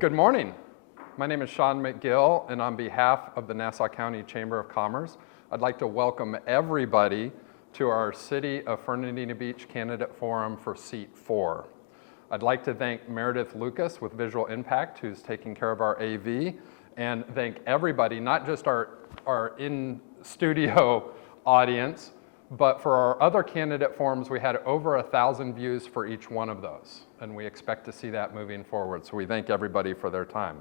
Good morning. My name is Sean McGill, and on behalf of the Nassau County Chamber of Commerce, I'd like to welcome everybody to our City of Fernandina Beach Candidate Forum for Seat 4. I'd like to thank Meredith Lucas with Visual Impact, who's taking care of our AV, and thank everybody, not just our in-studio audience, but for our other candidate forums, we had over 1,000 views for each one of those, and we expect to see that moving forward. So we thank everybody for their time.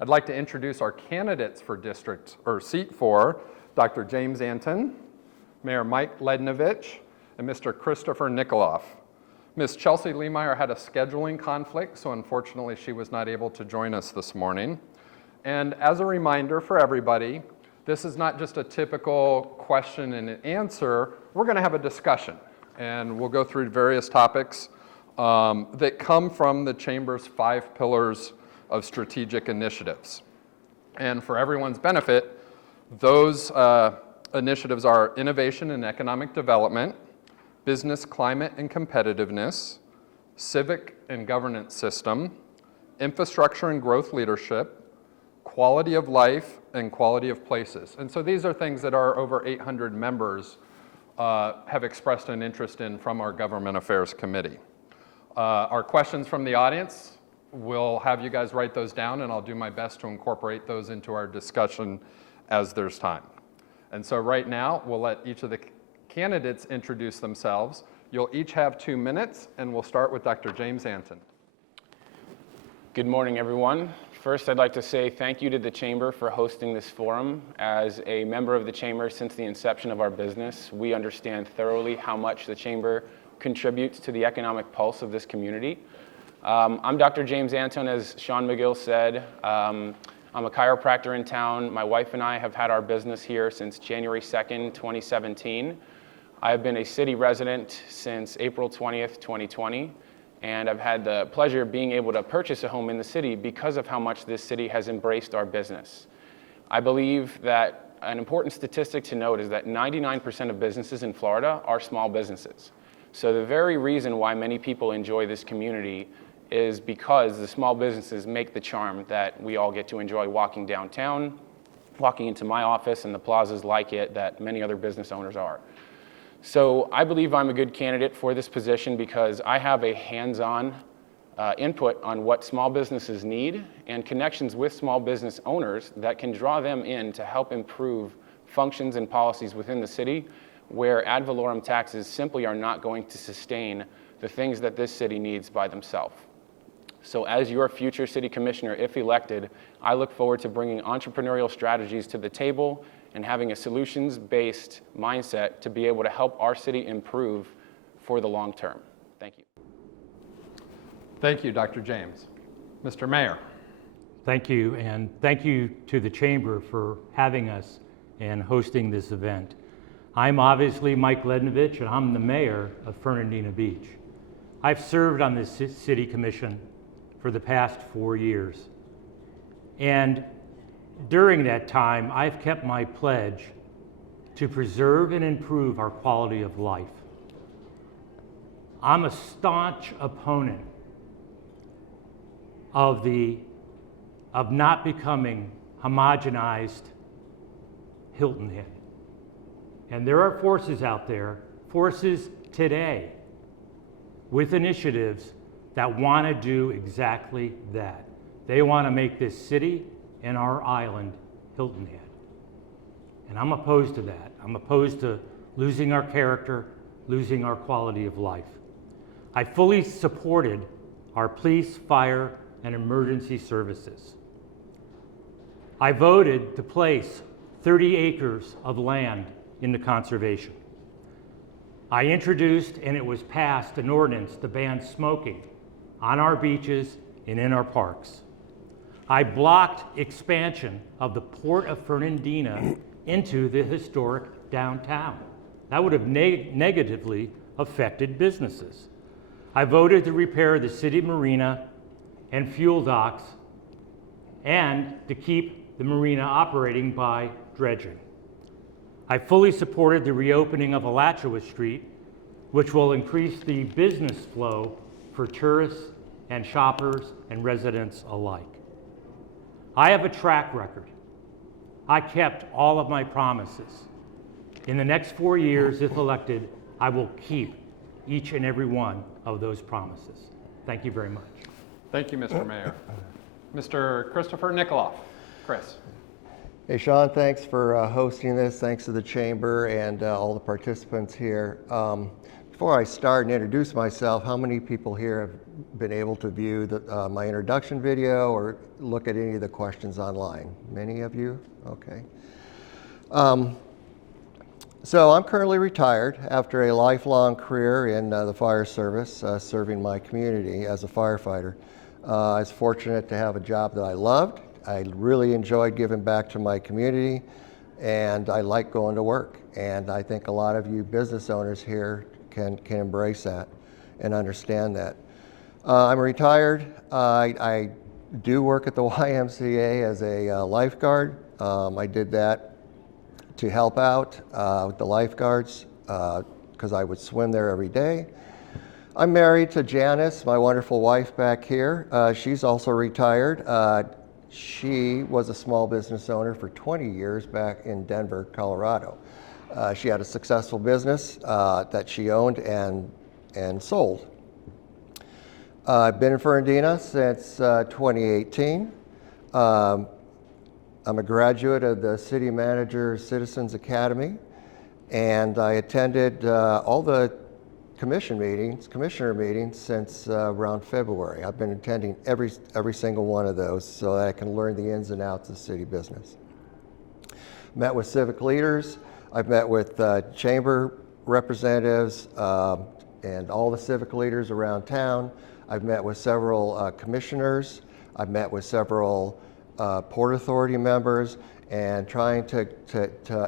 I'd like to introduce our candidates for Seat 4, Dr. James Antun, Mayor Mike Lednovich, and Mr. Christopher Nikoloff. Ms. Chelsey Lemire had a scheduling conflict, so unfortunately she was not able to join us this morning. And as a reminder for everybody, this is not just a typical question and answer. We're going to have a discussion, and we'll go through various topics that come from the Chamber's 5 pillars of strategic initiatives. And for everyone's benefit, those initiatives are innovation and economic development, business climate and competitiveness, civic and governance system, infrastructure and growth leadership, quality of life, and quality of places. And so these are things that our over 800 members have expressed an interest in from our Government Affairs Committee. Our questions from the audience, we'll have you guys write those down, and I'll do my best to incorporate those into our discussion as there's time. And so right now, we'll let each of the candidates introduce themselves. You'll each have 2 minutes, and we'll start with Dr. James Antun. Good morning, everyone. First, I'd like to say thank you to the Chamber for hosting this forum. As a member of the Chamber since the inception of our business, we understand thoroughly how much the Chamber contributes to the economic pulse of this community. I'm Dr. James Antun, as Sean McGill said. I'm a chiropractor in town. My wife and I have had our business here since January 2nd, 2017. I've been a city resident since April 20th, 2020. And I've had the pleasure of being able to purchase a home in the city because of how much this city has embraced our business. I believe that an important statistic to note is that 99% of businesses in Florida are small businesses. So the very reason why many people enjoy this community is because the small businesses make the charm that we all get to enjoy walking downtown, walking into my office and the plazas like it that many other business owners are. So I believe I'm a good candidate for this position because I have a hands-on input on what small businesses need and connections with small business owners that can draw them in to help improve functions and policies within the city where ad valorem taxes simply are not going to sustain the things that this city needs by themselves. So as your future city commissioner, if elected, I look forward to bringing entrepreneurial strategies to the table and having a solutions-based mindset to be able to help our city improve for the long term. Thank you. Thank you, Dr. James. Mr. Mayor. Thank you, and thank you to the Chamber for having us and hosting this event. I'm obviously Mike Lednovich, and I'm the mayor of Fernandina Beach. I've served on this city commission for the past 4 years. And during that time, I've kept my pledge to preserve and improve our quality of life. I'm a staunch opponent of not becoming homogenized Hilton Head. And there are forces out there, forces today, with initiatives that want to do exactly that. They want to make this city and our island Hilton Head. And I'm opposed to that. I'm opposed to losing our character, losing our quality of life. I fully supported our police, fire, and emergency services. I voted to place 30 acres of land into conservation. I introduced, and it was passed, an ordinance to ban smoking on our beaches and in our parks. I blocked expansion of the Port of Fernandina into the historic downtown. That would have negatively affected businesses. I voted to repair the city marina and fuel docks and to keep the marina operating by dredging. I fully supported the reopening of Alachua Street, which will increase the business flow for tourists and shoppers and residents alike. I have a track record. I kept all of my promises. In the next 4 years, if elected, I will keep each and every one of those promises. Thank you very much. Thank you, Mr. Mayor. Mr. Christopher Nikoloff. Chris. Hey, Sean, thanks for hosting this. Thanks to the Chamber and all the participants here. Before I start and introduce myself, how many people here have been able to view my introduction video or look at any of the questions online? Many of you? Okay. So I'm currently retired after a lifelong career in the fire service, serving my community as a firefighter. I was fortunate to have a job that I loved. I really enjoyed giving back to my community, and I like going to work. And I think a lot of you business owners here can embrace that and understand that. I'm retired. I do work at the YMCA as a lifeguard. I did that to help out with the lifeguards because I would swim there every day. I'm married to Janice, my wonderful wife back here. She's also retired. She was a small business owner for 20 years back in Denver, Colorado. She had a successful business that she owned and sold. I've been in Fernandina since 2018. I'm a graduate of the City Manager Citizens Academy, and I attended all the commissioner meetings since around February. I've been attending every single one of those so that I can learn the ins and outs of city business. Met with civic leaders. I've met with chamber representatives and all the civic leaders around town. I've met with several commissioners. I've met with several Port Authority members, and trying to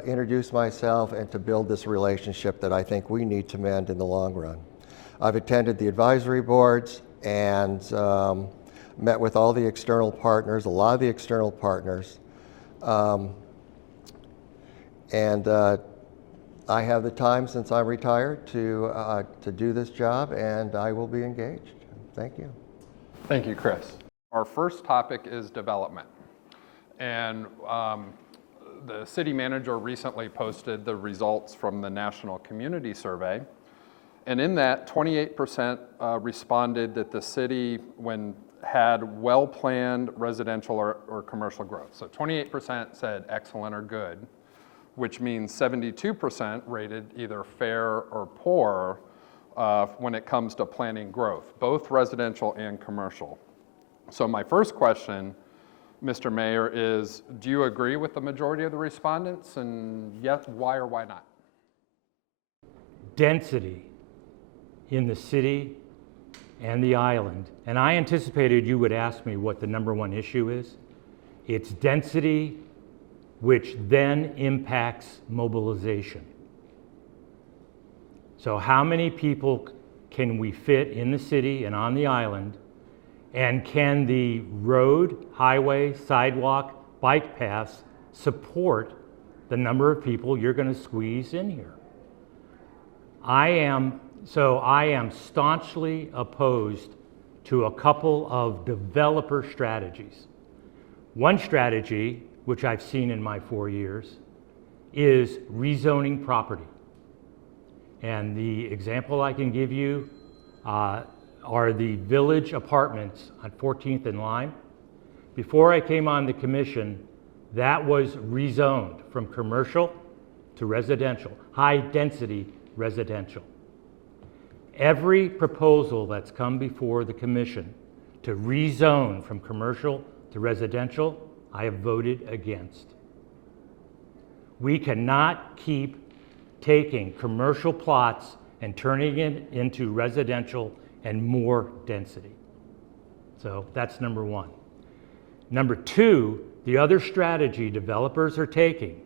introduce myself and to build this relationship that I think we need to mend in the long run. I've attended the advisory boards and met with all the external partners, a lot of the external partners. And I have the time since I'm retired to do this job, and I will be engaged. Thank you. Thank you, Chris. Our first topic is development. And the city manager recently posted the results from the National Community Survey. And in that, 28% responded that the city, when had well-planned residential or commercial growth. So 28% said excellent or good, which means 72% rated either fair or poor when it comes to planning growth, both residential and commercial. So my first question, Mr. Mayor, is do you agree with the majority of the respondents? And yes, why or why not? Density in the city and the island, and I anticipated you would ask me what the number one issue is. It's density, which then impacts mobilization. So how many people can we fit in the city and on the island? And can the road, highway, sidewalk, bike paths support the number of people you're going to squeeze in here? I am staunchly opposed to a couple of developer strategies. One strategy, which I've seen in my 4 years, is rezoning property. And the example I can give you are the village apartments on 14th and Lime. Before I came on the commission, that was rezoned from commercial to residential, high density residential. Every proposal that's come before the commission to rezone from commercial to residential, I have voted against. We cannot keep taking commercial plots and turning it into residential and more density. So that's number one. Number two, the other strategy developers are taking,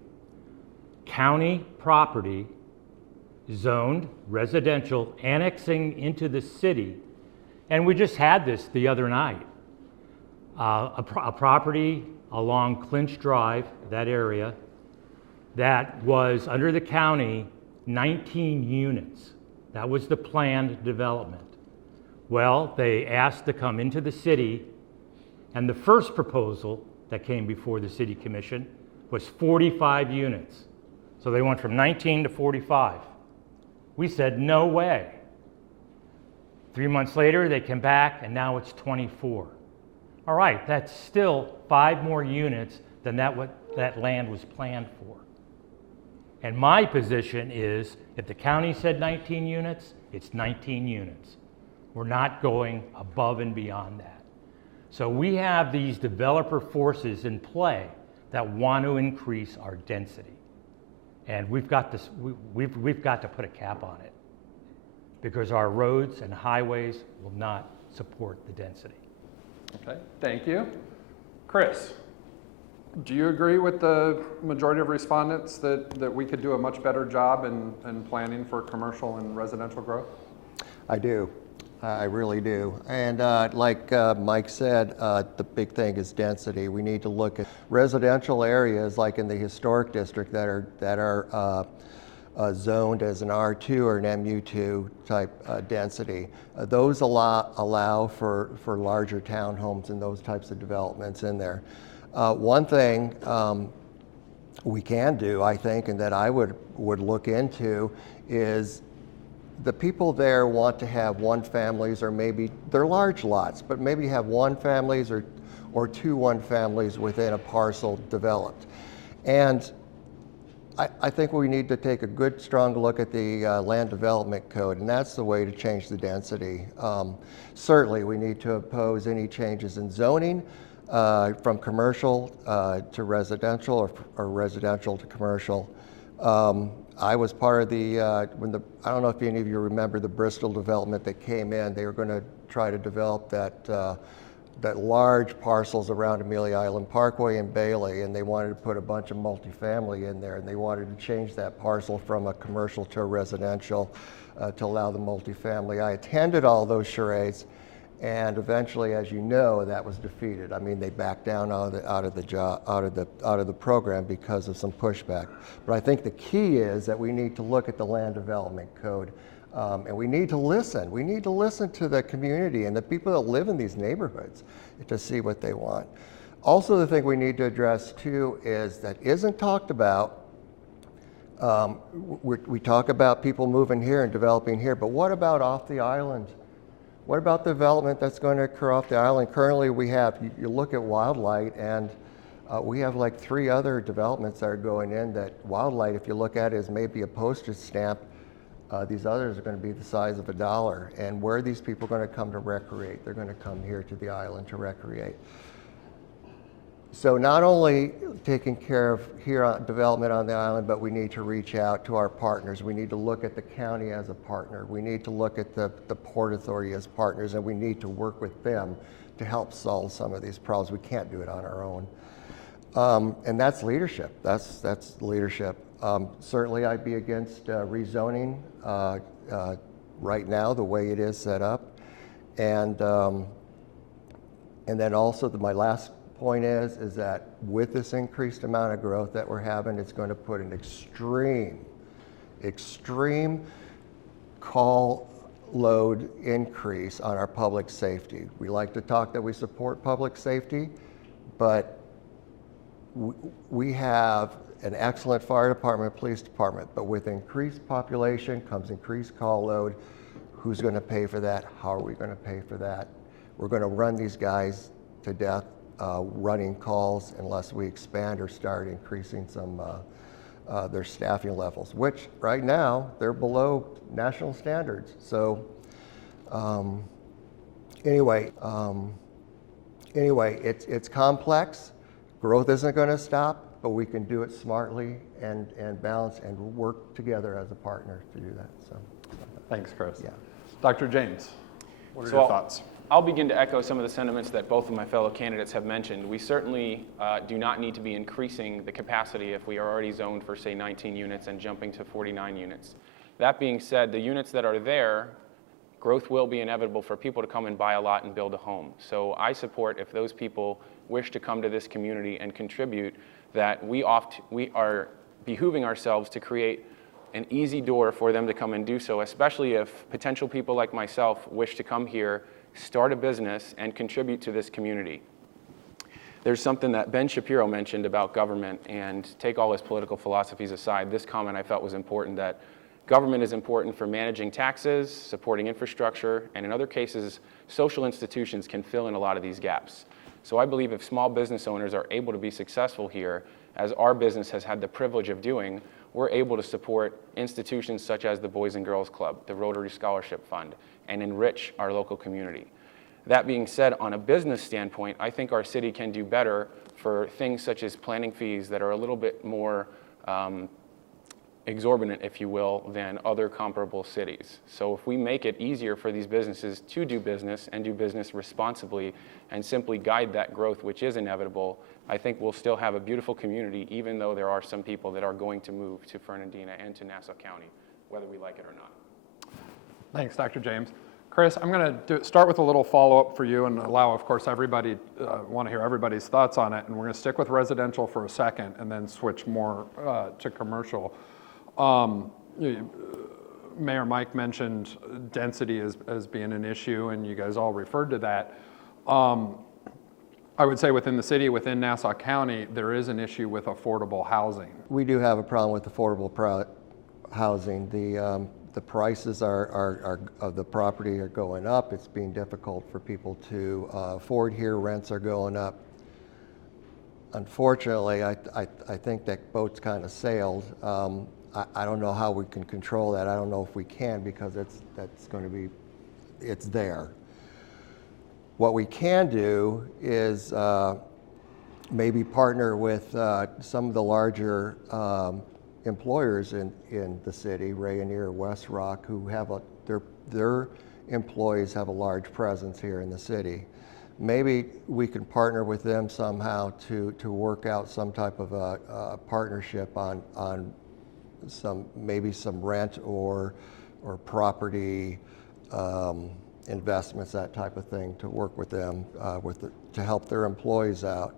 county property zoned residential, annexing into the city, and we just had this the other night. A property along Clinch Drive, that area, that was under the county 19 units. That was the planned development. Well, they asked to come into the city, and the first proposal that came before the city commission was 45 units. So they went from 19 to 45. We said, no way. 3 months later, they came back, and now it's 24. All right, that's still 5 more units than what that land was planned for. And my position is, if the county said 19 units, it's 19 units. We're not going above and beyond that. So we have these developer forces in play that want to increase our density. And we've got to put a cap on it, because our roads and highways will not support the density. Okay, thank you. Chris, do you agree with the majority of respondents that we could do a much better job in planning for commercial and residential growth? I do. I really do. And like Mike said, the big thing is density. We need to look at residential areas like in the historic district that are zoned as an R2 or an MU2 type density. Those allow for larger townhomes and those types of developments in there. One thing we can do, I think, and that I would look into is the people there want to have one families, or maybe they're large lots, but maybe have one families or 2 one families within a parcel developed. And I think we need to take a good, strong look at the land development code, and that's the way to change the density. Certainly, we need to oppose any changes in zoning from commercial to residential, or residential to commercial. I was part of the, I don't know if any of you remember the Bristol development that came in. They were going to try to develop that large parcels around Amelia Island Parkway and Bailey, and they wanted to put a bunch of multifamily in there, and they wanted to change that parcel from a commercial to a residential to allow the multifamily. I attended all those charades, and eventually, as you know, that was defeated. I mean, they backed down out of the program because of some pushback. But I think the key is that we need to look at the land development code, and we need to listen. We need to listen to the community and the people that live in these neighborhoods to see what they want. Also, the thing we need to address too is that isn't talked about. We talk about people moving here and developing here, but what about off the island? What about the development that's going to occur off the island? Currently, we have, you look at Wildlight, and we have like 3 other developments that are going in that Wildlight, if you look at it, is maybe a postage stamp. These others are going to be the size of $1. And where are these people going to come to recreate? They're going to come here to the island to recreate. So not only taking care of development on the island, but we need to reach out to our partners. We need to look at the county as a partner. We need to look at the Port Authority as partners, and we need to work with them to help solve some of these problems. We can't do it on our own. And that's leadership. That's leadership. Certainly I'd be against rezoning right now, the way it is set up. And then also my last point is that with this increased amount of growth that we're having, it's going to put an extreme call load increase on our public safety. We like to talk that we support public safety, but we have an excellent fire department, police department, but with increased population comes increased call load. Who's going to pay for that? How are we going to pay for that? We're going to run these guys to death running calls unless we expand or start increasing some their staffing levels, which right now they're below national standards. So anyway, it's complex. Growth isn't going to stop, but we can do it smartly and balance and work together as a partner to do that. So Thanks, Chris. yeah. Dr. James, what are So your thoughts? I'll begin to echo some of the sentiments that both of my fellow candidates have mentioned. We certainly do not need to be increasing the capacity if we are already zoned for, say, 19 units and jumping to 49 units. That being said, the units that are there, growth will be inevitable for people to come and buy a lot and build a home. So I support, if those people wish to come to this community and contribute, that we are behooving ourselves to create an easy door for them to come and do so, especially if potential people like myself wish to come here, start a business, and contribute to this community. There's something that Ben Shapiro mentioned about government, and take all his political philosophies aside, this comment I felt was important, that government is important for managing taxes, supporting infrastructure, and in other cases, social institutions can fill in a lot of these gaps. So I believe if small business owners are able to be successful here, as our business has had the privilege of doing, we're able to support institutions such as the Boys and Girls Club, the Rotary Scholarship Fund, and enrich our local community. That being said, on a business standpoint, I think our city can do better for things such as planning fees that are a little bit more exorbitant, if you will, than other comparable cities. So if we make it easier for these businesses to do business and do business responsibly and simply guide that growth, which is inevitable, I think we'll still have a beautiful community, even though there are some people that are going to move to Fernandina and to Nassau County, whether we like it or not. Thanks, Dr. James. Chris, I'm going to start with a little follow-up for you and allow, of course, everybody, want to hear everybody's thoughts on it. And we're going to stick with residential for a second and then switch more to commercial. Mayor Mike mentioned density as being an issue, and you guys all referred to that. I would say within the city, within Nassau County, there is an issue with affordable housing. We do have a problem with affordable housing. The prices of the property are going up. It's being difficult for people to afford here. Rents are going up. Unfortunately, I think that boat's kind of sailed. I don't know how we can control that. I don't know if we can, because that's going to be, it's there. What we can do is maybe partner with some of the larger employers in the city, Rayonier, West Rock, who have their employees have a large presence here in the city. Maybe we can partner with them somehow to work out some type of a partnership on maybe some rent or property investments, that type of thing, to work with them to help their employees out.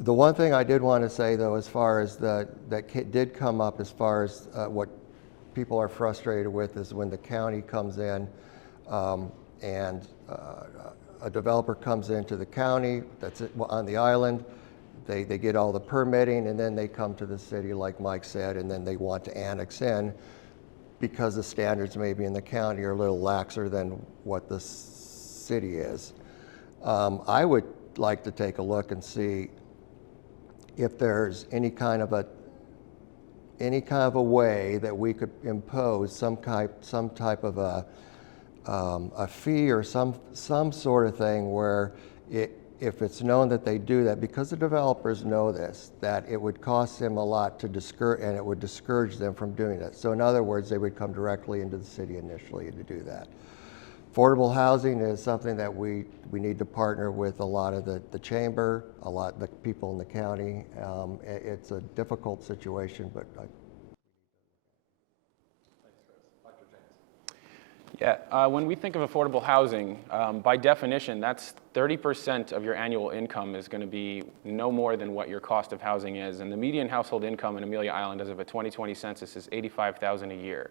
The one thing I did want to say, though, as far as that did come up, as far as what people are frustrated with, is when the county comes in and a developer comes into the county that's on the island. They get all the permitting, and then they come to the city, like Mike said, and then they want to annex in because the standards maybe in the county are a little laxer than what the city is. I would like to take a look and see if there's any kind of a way that we could impose some type of a fee or some sort of thing where if it's known that they do that, because the developers know this, that it would cost them a lot to discourage, and it would discourage them from doing that. So in other words, they would come directly into the city initially to do that. Affordable housing is something that we need to partner with a lot of the chamber, a lot of the people in the county. It's a difficult situation, but Yeah, when we think of affordable housing, by definition, that's 30% of your annual income is going to be no more than what your cost of housing is. And the median household income in Amelia Island as of a 2020 census is $85,000 a year.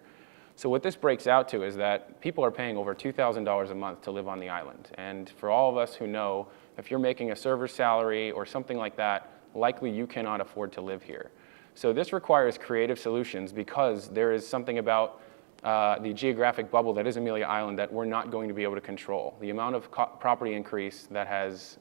So what this breaks out to is that people are paying over $2,000 a month to live on the island. And for all of us who know, if you're making a server's salary or something like that, likely you cannot afford to live here. So this requires creative solutions, because there is something about the geographic bubble that is Amelia Island that we're not going to be able to control. The amount of property increase that has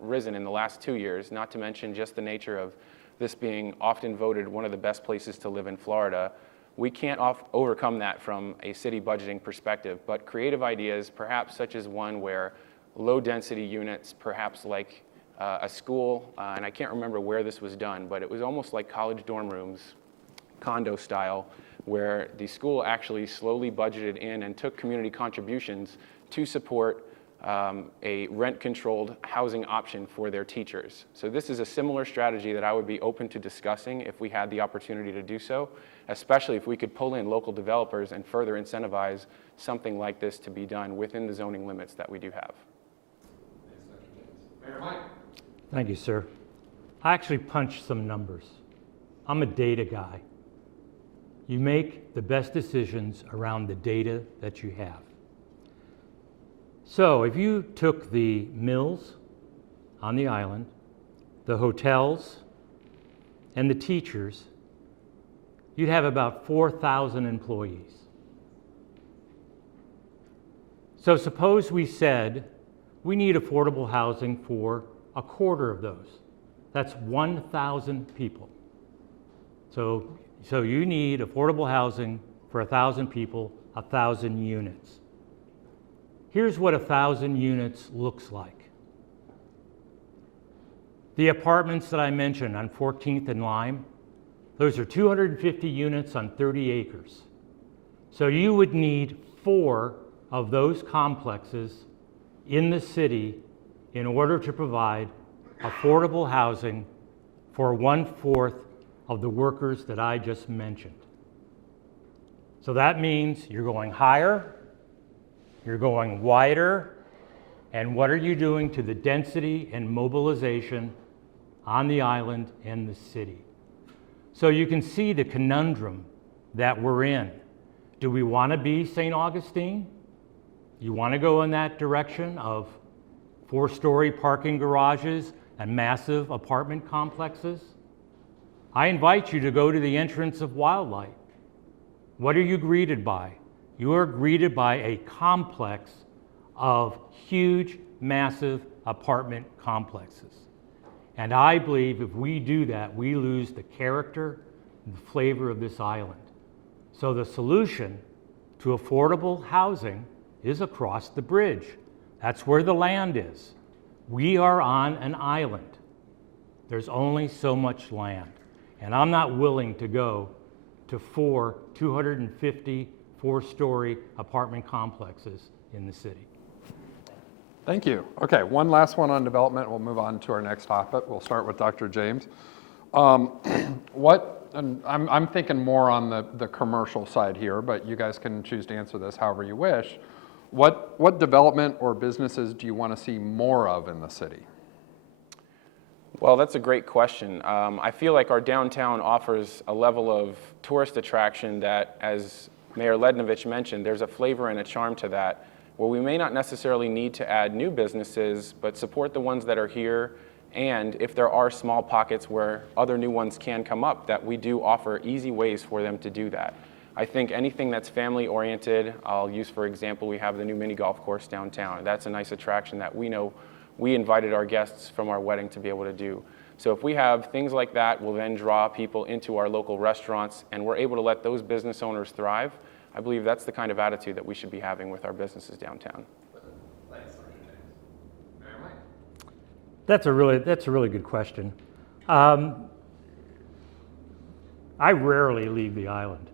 risen in the last 2 years, not to mention just the nature of this being often voted one of the best places to live in Florida, we can't overcome that from a city budgeting perspective, but creative ideas, perhaps such as one where low density units, perhaps like a school, and I can't remember where this was done, but it was almost like college dorm rooms, condo style, where the school actually slowly budgeted in and took community contributions to support a rent-controlled housing option for their teachers. So this is a similar strategy that I would be open to discussing if we had the opportunity to do so, especially if we could pull in local developers and further incentivize something like this to be done within the zoning limits that we do have. Mayor Mike. Thank you, sir. I actually punched some numbers. I'm a data guy. You make the best decisions around the data that you have. So if you took the mills on the island, the hotels, and the teachers, you'd have about 4,000 employees. So suppose we said we need affordable housing for a quarter of those. That's 1,000 people. So you need affordable housing for 1,000 people, 1,000 units. Here's what 1,000 units looks like. The apartments that I mentioned on 14th and Lime, those are 250 units on 30 acres. So you would need 4 of those complexes in the city in order to provide affordable housing for 1/4 of the workers that I just mentioned. So that means you're going higher, you're going wider, and what are you doing to the density and mobilization on the island and the city? So you can see the conundrum that we're in. Do we want to be St. Augustine? You want to go in that direction of 4-story parking garages and massive apartment complexes? I invite you to go to the entrance of Wildlight. What are you greeted by? You are greeted by a complex of huge, massive apartment complexes. And I believe if we do that, we lose the character and the flavor of this island. So the solution to affordable housing is across the bridge. That's where the land is. We are on an island. There's only so much land. And I'm not willing to go to 4 250 4-story apartment complexes in the city. Thank you. Okay, one last one on development. We'll move on to our next topic. We'll start with Dr. James. And I'm thinking more on the commercial side here, but you guys can choose to answer this however you wish. What development or businesses do you want to see more of in the city? Well, that's a great question. I feel like our downtown offers a level of tourist attraction that, as Mayor Lednovich mentioned, there's a flavor and a charm to that, where we may not necessarily need to add new businesses, but support the ones that are here. And if there are small pockets where other new ones can come up, that we do offer easy ways for them to do that. I think anything that's family oriented, I'll use for example, we have the new mini golf course downtown. That's a nice attraction that we know we invited our guests from our wedding to be able to do. So if we have things like that, we'll then draw people into our local restaurants, and we're able to let those business owners thrive. I believe that's the kind of attitude that we should be having with our businesses downtown. Thanks, Dr. James. Mayor Mike. That's a really good question. I rarely leave the island.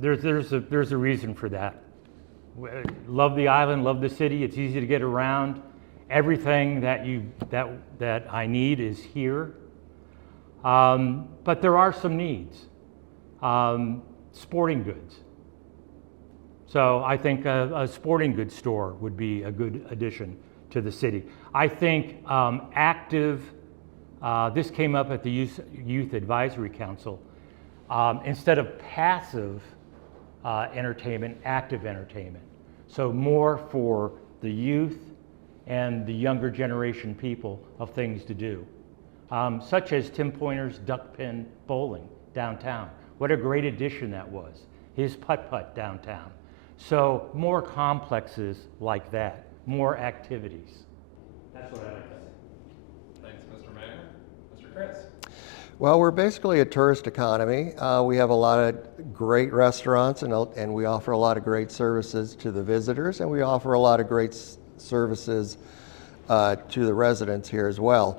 There's a reason for that. Love the island, love the city. It's easy to get around. Everything that I need is here. But there are some needs. Sporting goods. So I think a sporting goods store would be a good addition to the city. I think active, this came up at the Youth Advisory Council, instead of passive entertainment, active entertainment. So more for the youth and the younger generation people of things to do, such as Tim Pointer's Duck Pin Bowling downtown. What a great addition that was. His putt-putt downtown. So more complexes like that, more activities. That's what I like to say. Thanks, Mr. Mayor. Mr. Chris. Well, we're basically a tourist economy. We have a lot of great restaurants and we offer a lot of great services to the visitors, and we offer a lot of great services to the residents here as well.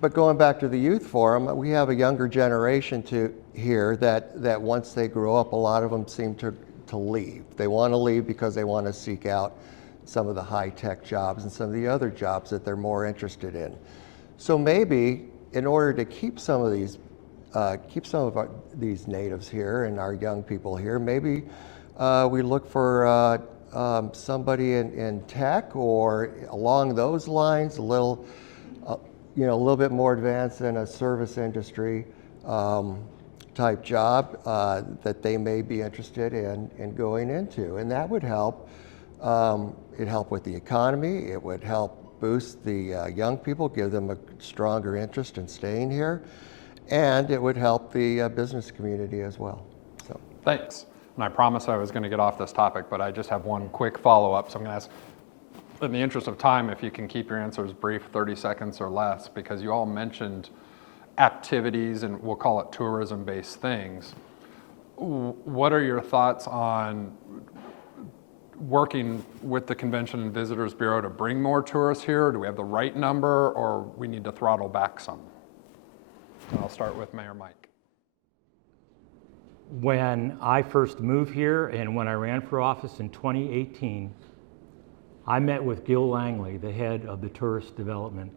But going back to the youth forum, we have a younger generation here that once they grow up, a lot of them seem to leave. They want to leave because they want to seek out some of the high-tech jobs and some of the other jobs that they're more interested in. So maybe in order to keep some of these natives here and our young people here, maybe we look for somebody in tech or along those lines, a a little bit more advanced in a service industry type job that they may be interested in going into. And that would help. It'd help with the economy. It would help boost the young people, give them a stronger interest in staying here. And it would help the business community as well. So. Thanks. And I promised I was going to get off this topic, but I just have one quick follow-up. So I'm going to ask, in the interest of time, if you can keep your answers brief, 30 seconds or less, because you all mentioned activities and we'll call it tourism-based things. What are your thoughts on working with the Convention and Visitors Bureau to bring more tourists here? Do we have the right number, or we need to throttle back some? And I'll start with Mayor Mike. When I first moved here and when I ran for office in 2018, I met with Gil Langley, the head of the Tourist Development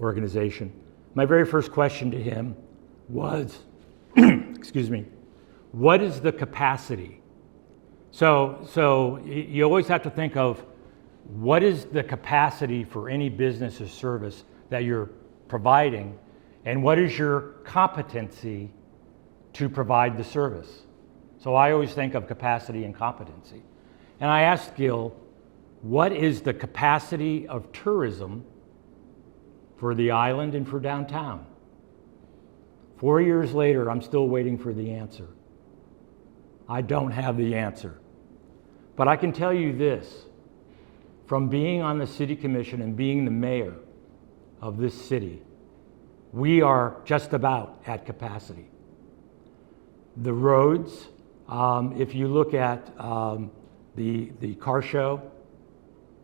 Organization. My very first question to him was, excuse me, what is the capacity? So you always have to think of what is the capacity for any business or service that you're providing, and what is your competency to provide the service. So I always think of capacity and competency. And I asked Gil, what is the capacity of tourism for the island and for downtown? 4 years later, I'm still waiting for the answer. I don't have the answer. But I can tell you this, from being on the city commission and being the mayor of this city, we are just about at capacity. The roads, if you look at the car show,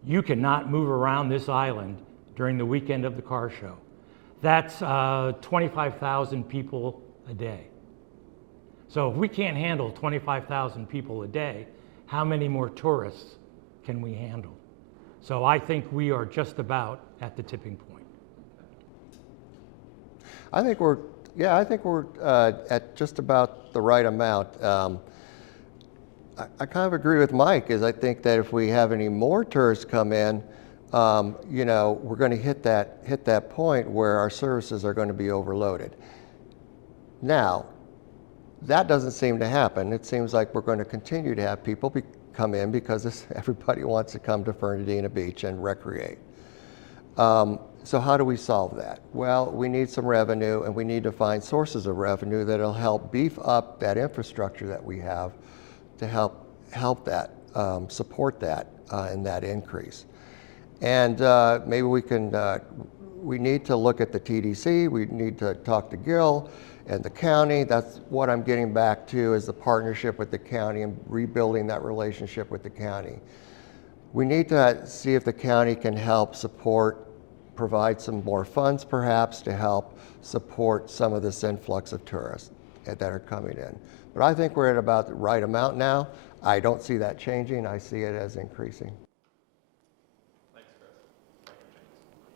you cannot move around this island during the weekend of the car show. That's 25,000 people a day. So if we can't handle 25,000 people a day, how many more tourists can we handle? So I think we are just about at the tipping point. I think we're at just about the right amount. I kind of agree with Mike, is I think that if we have any more tourists come in, we're going to hit that point where our services are going to be overloaded. Now, that doesn't seem to happen. It seems like we're going to continue to have people come in because everybody wants to come to Fernandina Beach and recreate. So how do we solve that? Well, we need some revenue, and we need to find sources of revenue that'll help beef up that infrastructure that we have to help that, support that, and that increase. And maybe we need to look at the TDC, we need to talk to Gil and the county. That's what I'm getting back to, is the partnership with the county and rebuilding that relationship with the county. We need to see if the county can help provide some more funds perhaps to help support some of this influx of tourists that are coming in. But I think we're at about the right amount now. I don't see that changing. I see it as increasing. Thanks, Chris.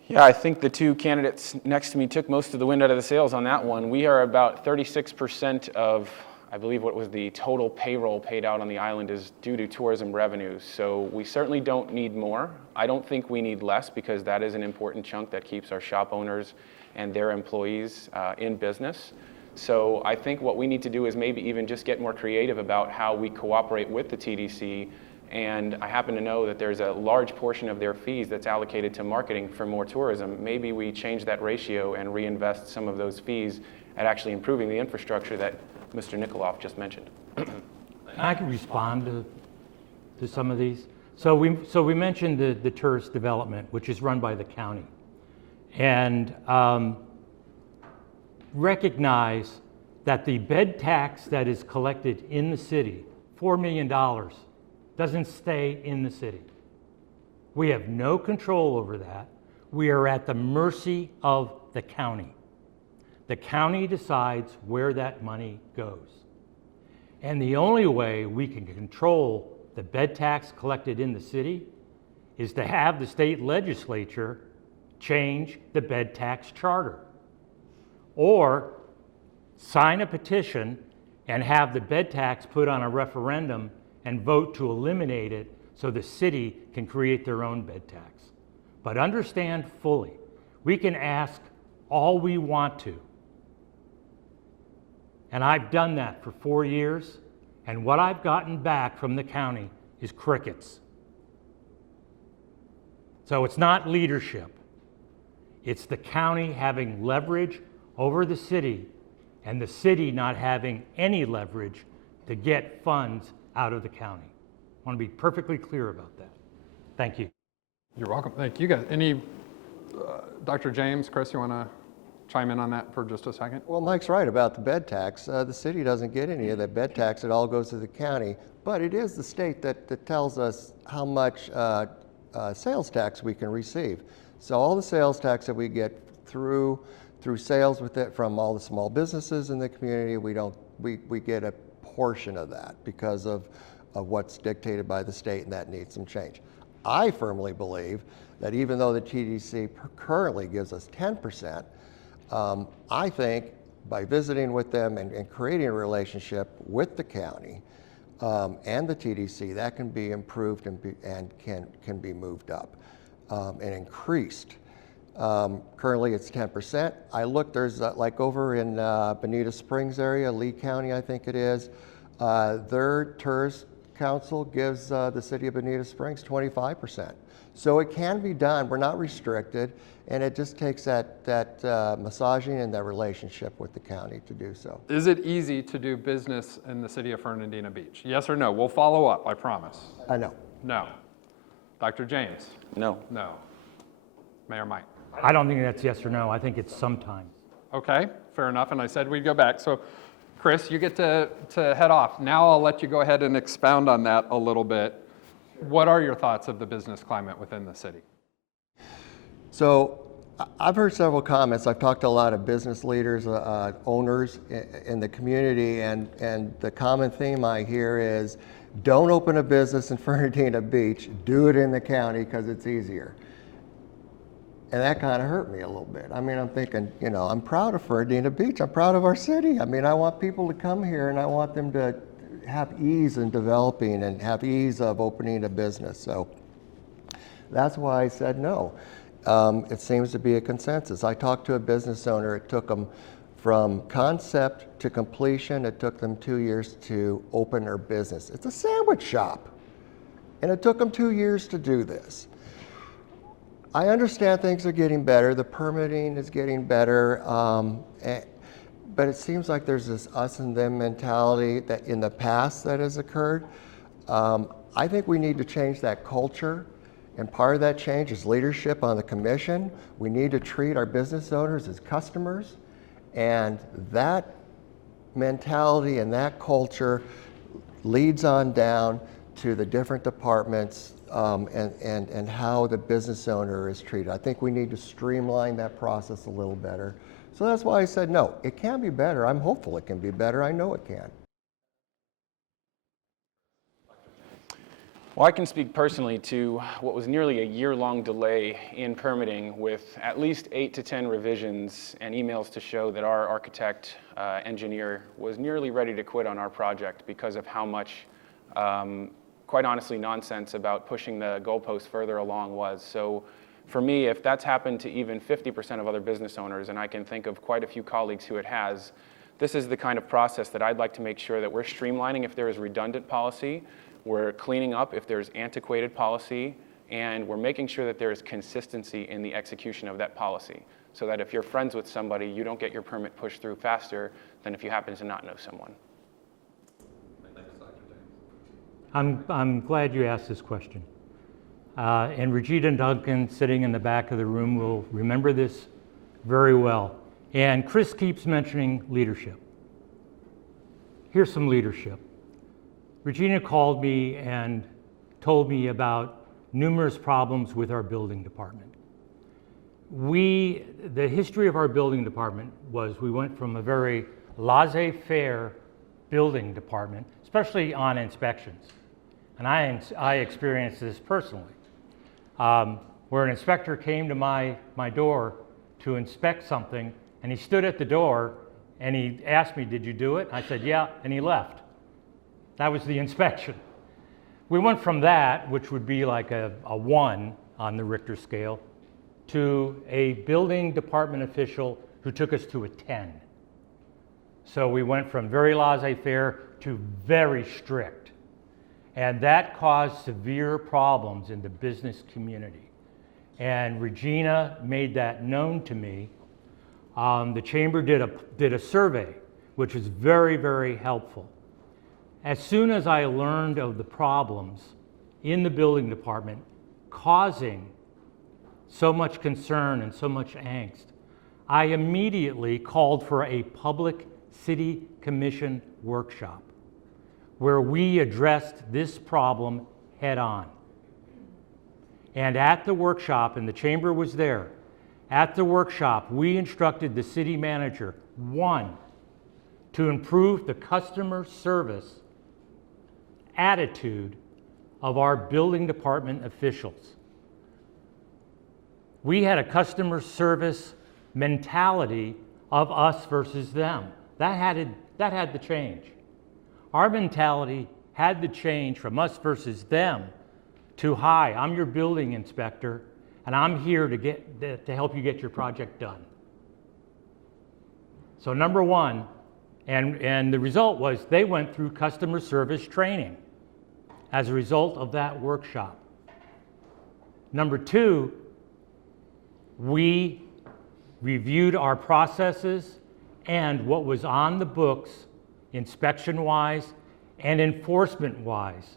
Yeah, I think the two candidates next to me took most of the wind out of the sails on that one. We are about 36% of, I believe, what was the total payroll paid out on the island is due to tourism revenues. So we certainly don't need more. I don't think we need less, because that is an important chunk that keeps our shop owners and their employees in business. So I think what we need to do is maybe even just get more creative about how we cooperate with the TDC. And I happen to know that there's a large portion of their fees that's allocated to marketing for more tourism. Maybe we change that ratio and reinvest some of those fees at actually improving the infrastructure that Mr. Nikoloff just mentioned. I can respond to some of these. So we mentioned the tourist development, which is run by the county. And recognize that the bed tax that is collected in the city, $4 million, doesn't stay in the city. We have no control over that. We are at the mercy of the county. The county decides where that money goes. And the only way we can control the bed tax collected in the city is to have the state legislature change the bed tax charter, or sign a petition and have the bed tax put on a referendum and vote to eliminate it so the city can create their own bed tax. But understand fully, we can ask all we want to. And I've done that for 4 years, and what I've gotten back from the county is crickets. So it's not leadership. It's the county having leverage over the city and the city not having any leverage to get funds out of the county. I want to be perfectly clear about that. Thank you. You're welcome. Thank you guys. Any, Dr. James, Chris, you want to chime in on that for just a second? Well, Mike's right about the bed tax. The city doesn't get any of that bed tax. It all goes to the county. But it is the state that tells us how much sales tax we can receive. So all the sales tax that we get through sales with it from all the small businesses in the community, we get a portion of that because of what's dictated by the state, and that needs some change. I firmly believe that even though the TDC currently gives us 10%, I think by visiting with them and creating a relationship with the county and the TDC, that can be improved and can be moved up and increased. Currently it's 10%. I look, there's like over in Bonita Springs area, Lee County I think it is, their tourist council gives the city of Bonita Springs 25%. So it can be done, we're not restricted, and it just takes that massaging and that relationship with the county to do so. Is it easy to do business in the city of Fernandina Beach? Yes or no? We'll follow up, I promise. No. No. Dr. James? No. No. Mayor Mike? I don't think that's yes or no. I think it's sometimes. Okay, fair enough, and I said we'd go back. So, Chris, you get to head off. Now I'll let you go ahead and expound on that a little bit. What are your thoughts of the business climate within the city? So I've heard several comments. I've talked to a lot of business leaders, owners in the community, and the common theme I hear is don't open a business in Fernandina Beach, do it in the county because it's easier. And that kind of hurt me a little bit. I mean, I'm thinking, you know, I'm proud of Fernandina Beach. I'm proud of our city. I mean, I want people to come here and I want them to have ease in developing and have ease of opening a business. So that's why I said no. It seems to be a consensus. I talked to a business owner. It took them from concept to completion. It took them 2 years to open their business. It's a sandwich shop. And it took them 2 years to do this. I understand things are getting better. The permitting is getting better. But it seems like there's this us and them mentality that in the past that has occurred. I think we need to change that culture. And part of that change is leadership on the commission. We need to treat our business owners as customers. And that mentality and that culture leads on down to the different departments and how the business owner is treated. I think we need to streamline that process a little better. So that's why I said no. It can be better. I'm hopeful it can be better. I know it can. Well, I can speak personally to what was nearly a year-long delay in permitting with at least 8 to 10 revisions and emails to show that our architect engineer was nearly ready to quit on our project because of how much, quite honestly, nonsense about pushing the goalpost further along was. So for me, if that's happened to even 50% of other business owners, and I can think of quite a few colleagues who it has, this is the kind of process that I'd like to make sure that we're streamlining if there is redundant policy, we're cleaning up if there's antiquated policy, and we're making sure that there is consistency in the execution of that policy, so that if you're friends with somebody, you don't get your permit pushed through faster than if you happen to not know someone. I'm glad you asked this question. And Regina Duncan, sitting in the back of the room, will remember this very well. And Chris keeps mentioning leadership. Here's some leadership. Regina called me and told me about numerous problems with our building department. The history of our building department was we went from a very laissez-faire building department, especially on inspections. And I experienced this personally, where an inspector came to my door to inspect something, and he stood at the door and he asked me, "Did you do it?" I said, "Yeah," and he left. That was the inspection. We went from that, which would be like a 1 on the Richter scale, to a building department official who took us to a 10. So we went from very laissez-faire to very strict. And that caused severe problems in the business community. And Regina made that known to me. The chamber did a survey, which was very, very helpful. As soon as I learned of the problems in the building department causing so much concern and so much angst, I immediately called for a public city commission workshop where we addressed this problem head on. And at the workshop, and the chamber was there, at the workshop, we instructed the city manager, one, to improve the customer service attitude of our building department officials. We had a customer service mentality of us versus them. That had to change. Our mentality had to change from us versus them to, hi, I'm your building inspector, and I'm here to help you get your project done. So number one, and the result was they went through customer service training as a result of that workshop. Number two, we reviewed our processes and what was on the books, inspection-wise and enforcement-wise.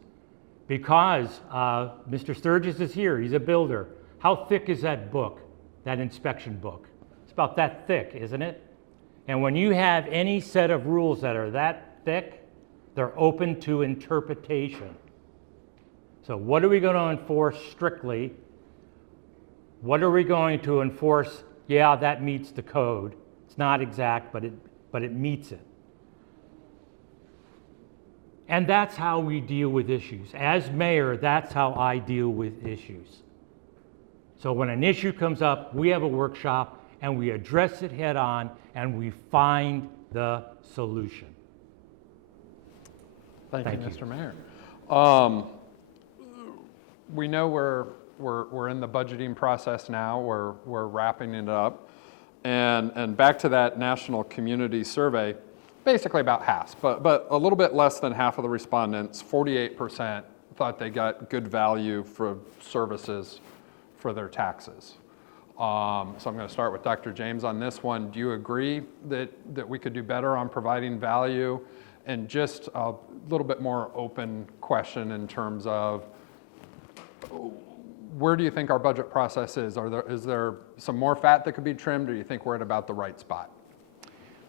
Because Mr. Sturgis is here, he's a builder. How thick is that book, that inspection book? It's about that thick, isn't it? And when you have any set of rules that are that thick, they're open to interpretation. So what are we going to enforce strictly? What are we going to enforce? Yeah, that meets the code. It's not exact, but it meets it. And that's how we deal with issues. As mayor, that's how I deal with issues. So when an issue comes up, we have a workshop and we address it head on and we find the solution. Thank you, Thank you. Mr. Mayor. We know we're in the budgeting process now. We're wrapping it up. And back to that national community survey, basically about half, but a little bit less than half of the respondents, 48%, thought they got good value for services for their taxes. So I'm going to start with Dr. James on this one. Do you agree that we could do better on providing value? And just a little bit more open question in terms of where do you think our budget process is? Is there some more fat that could be trimmed, or do you think we're at about the right spot?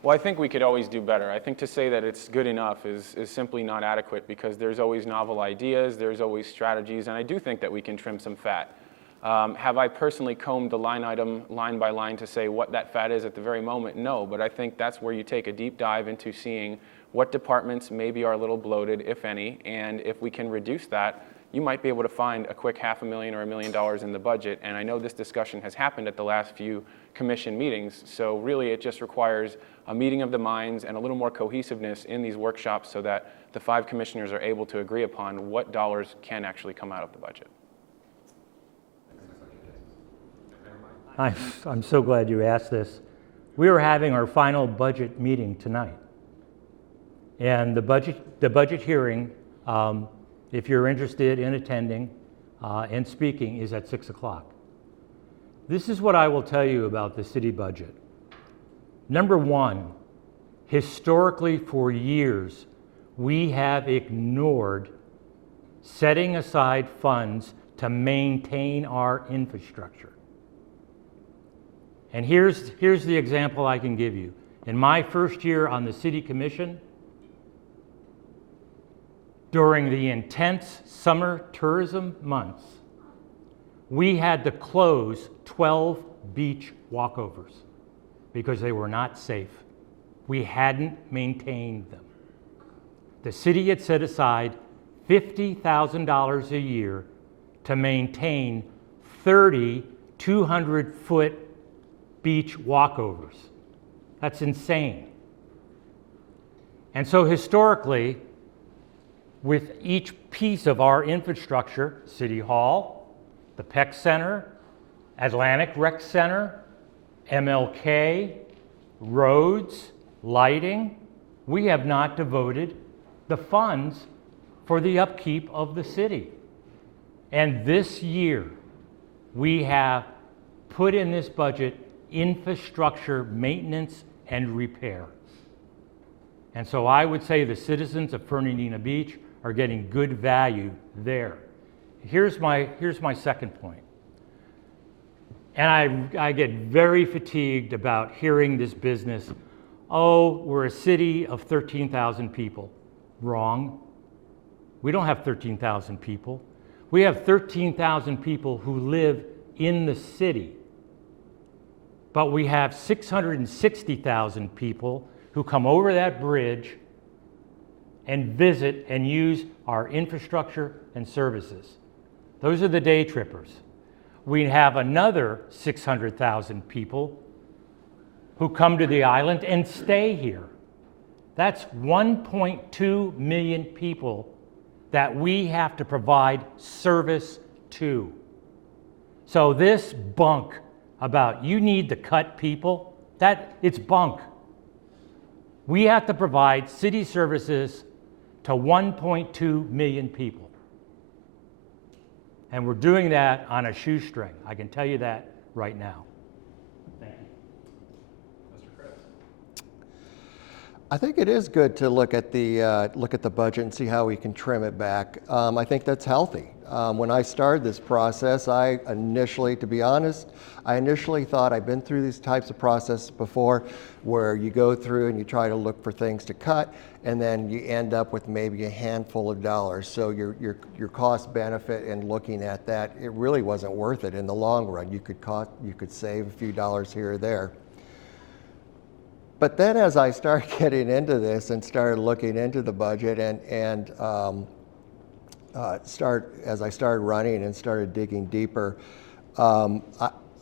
Well, I think we could always do better. I think to say that it's good enough is simply not adequate, because there's always novel ideas, there's always strategies, and I do think that we can trim some fat. Have I personally combed the line item line by line to say what that fat is at the very moment? No, but I think that's where you take a deep dive into seeing what departments maybe are a little bloated, if any, and if we can reduce that, you might be able to find a quick $500,000 or $1 million in the budget. And I know this discussion has happened at the last few commission meetings, so really it just requires a meeting of the minds and a little more cohesiveness in these workshops so that the 5 commissioners are able to agree upon what dollars can actually come out of the budget. I'm so glad you asked this. We are having our final budget meeting tonight. And the budget hearing, if you're interested in attending and speaking, is at 6 o'clock. This is what I will tell you about the city budget. Number one, historically for years, we have ignored setting aside funds to maintain our infrastructure. And here's the example I can give you. In my first year on the city commission, during the intense summer tourism months, we had to close 12 beach walkovers because they were not safe. We hadn't maintained them. The city had set aside $50,000 a year to maintain 30 200-foot beach walkovers. That's insane. And so historically, with each piece of our infrastructure, City Hall, the PEC Center, Atlantic Rec Center, MLK, roads, lighting. We have not devoted the funds for the upkeep of the city. And this year, we have put in this budget infrastructure maintenance and repair. And so I would say the citizens of Fernandina Beach are getting good value there. Here's my second point. And I get very fatigued about hearing this business, oh, we're a city of 13,000 people. Wrong. We don't have 13,000 people. We have 13,000 people who live in the city. But we have 660,000 people who come over that bridge and visit and use our infrastructure and services. Those are the day trippers. We have another 600,000 people who come to the island and stay here. That's 1.2 million people that we have to provide service to. So this bunk about you need to cut people, it's bunk. We have to provide city services to 1.2 million people. And we're doing that on a shoestring. I can tell you that right now. Thank you. Mr. Chris. I think it is good to look at the budget and see how we can trim it back. I think that's healthy. When I started this process, to be honest, I initially thought I've been through these types of processes before, where you go through and you try to look for things to cut, and then you end up with maybe a handful of dollars. So your cost benefit in looking at that, it really wasn't worth it in the long run. You could save a few dollars here or there. But then as I started getting into this and started looking into the budget as I started running and started digging deeper,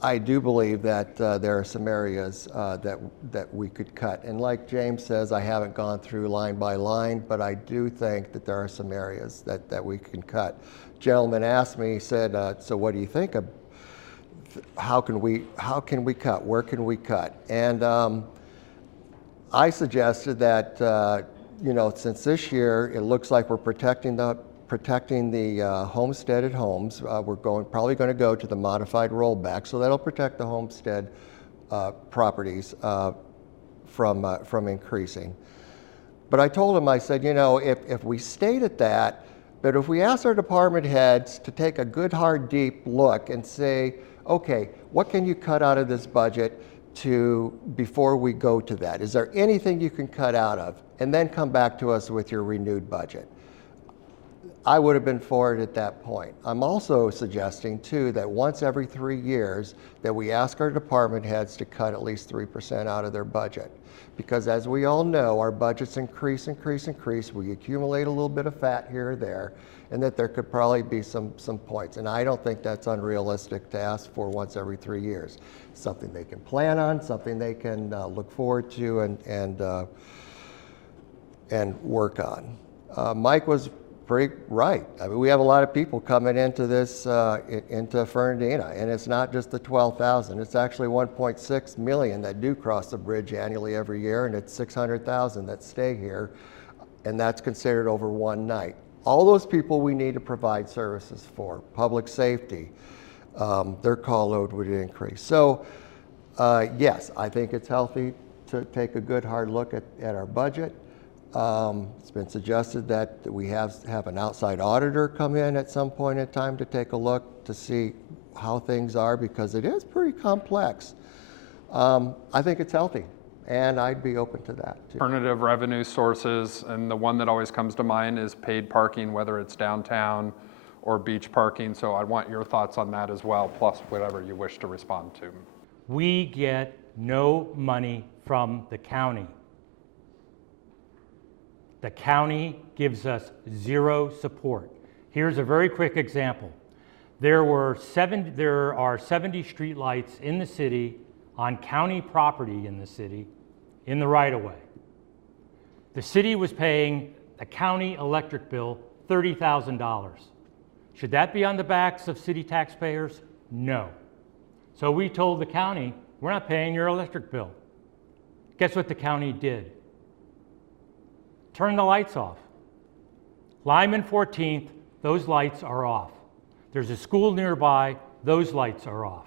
I do believe that there are some areas that we could cut. And like James says, I haven't gone through line by line, but I do think that there are some areas that we can cut. Gentleman asked me, he said, so what do you think of, how can we cut? Where can we cut? And I suggested that, since this year it looks like we're protecting the homesteaded homes, we're probably going to go to the modified rollback, so that'll protect the homestead properties from increasing. But I told him, I said, if we stayed at that, but if we asked our department heads to take a good, hard, deep look and say, okay, what can you cut out of this budget before we go to that? Is there anything you can cut out of? And then come back to us with your renewed budget. I would have been for it at that point. I'm also suggesting too that once every 3 years that we ask our department heads to cut at least 3% out of their budget. Because as we all know, our budgets increase. We accumulate a little bit of fat here or there, and that there could probably be some points. And I don't think that's unrealistic to ask for once every 3 years. Something they can plan on, something they can look forward to and work on. Mike was pretty right. I mean, we have a lot of people coming into this, into Fernandina, and it's not just the 12,000. It's actually 1.6 million that do cross the bridge annually every year, and it's 600,000 that stay here, and that's considered over one night. All those people we need to provide services for. Public safety, their call load would increase. So, yes, I think it's healthy to take a good hard look at our budget. It's been suggested that we have an outside auditor come in at some point in time to take a look to see how things are, because it is pretty complex. I think it's healthy, and I'd be open to that too. Alternative revenue sources, and the one that always comes to mind is paid parking, whether it's downtown or beach parking. So I want your thoughts on that as well, plus whatever you wish to respond to. We get no money from the county. The county gives us zero support. Here's a very quick example. There are 70 streetlights in the city, on county property in the city, in the right-of-way. The city was paying a county electric bill $30,000. Should that be on the backs of city taxpayers? No. So we told the county, we're not paying your electric bill. Guess what the county did? Turn the lights off. Lyman 14th, those lights are off. There's a school nearby, those lights are off.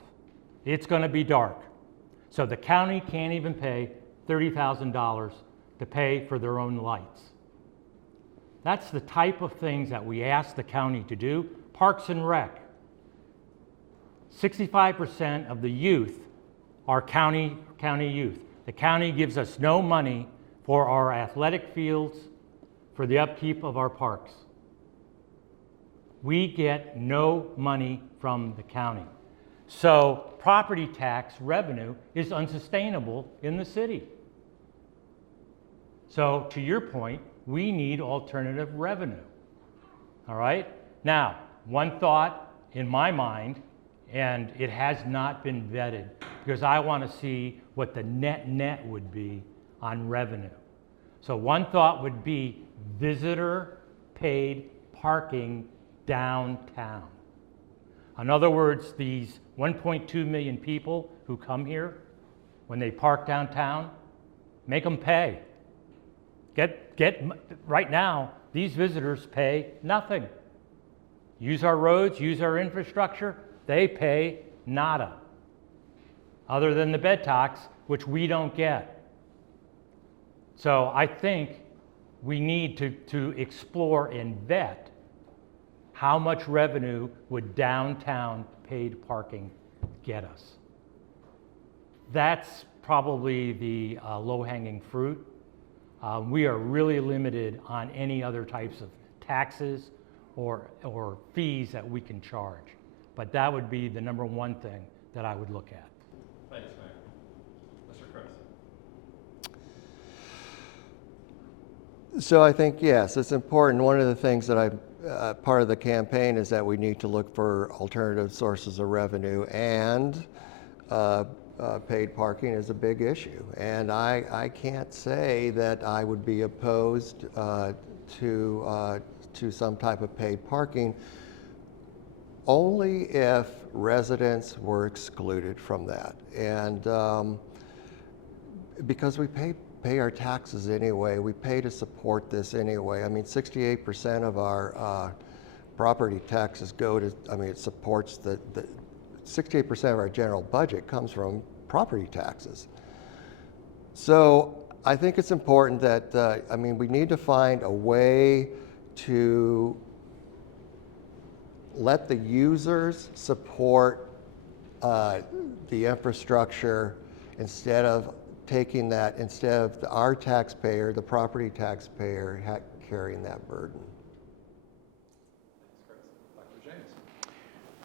It's going to be dark. So the county can't even pay $30,000 to pay for their own lights. That's the type of things that we ask the county to do. Parks and Rec. 65% of the youth are county youth. The county gives us no money for our athletic fields, for the upkeep of our parks. We get no money from the county. So property tax revenue is unsustainable in the city. So to your point, we need alternative revenue. All right? Now, one thought in my mind, and it has not been vetted, because I want to see what the net would be on revenue. So one thought would be visitor paid parking downtown. In other words, these 1.2 million people who come here, when they park downtown, make them pay. Right now, these visitors pay nothing. Use our roads, use our infrastructure, they pay nada. Other than the bed tax, which we don't get. So I think we need to explore and vet how much revenue would downtown paid parking get us. That's probably the low-hanging fruit. We are really limited on any other types of taxes or fees that we can charge. But that would be the number one thing that I would look at. Thanks, Mayor. Mr. Chris. So I think, yes, it's important. One of the things that part of the campaign is that we need to look for alternative sources of revenue, and paid parking is a big issue. And I can't say that I would be opposed to some type of paid parking, only if residents were excluded from that. And because we pay our taxes anyway, we pay to support this anyway. I mean, 68% of our property taxes go to, it supports the 68% of our general budget comes from property taxes. So I think it's important that, we need to find a way to let the users support the infrastructure instead of our taxpayer, the property taxpayer, carrying that burden. Dr. James.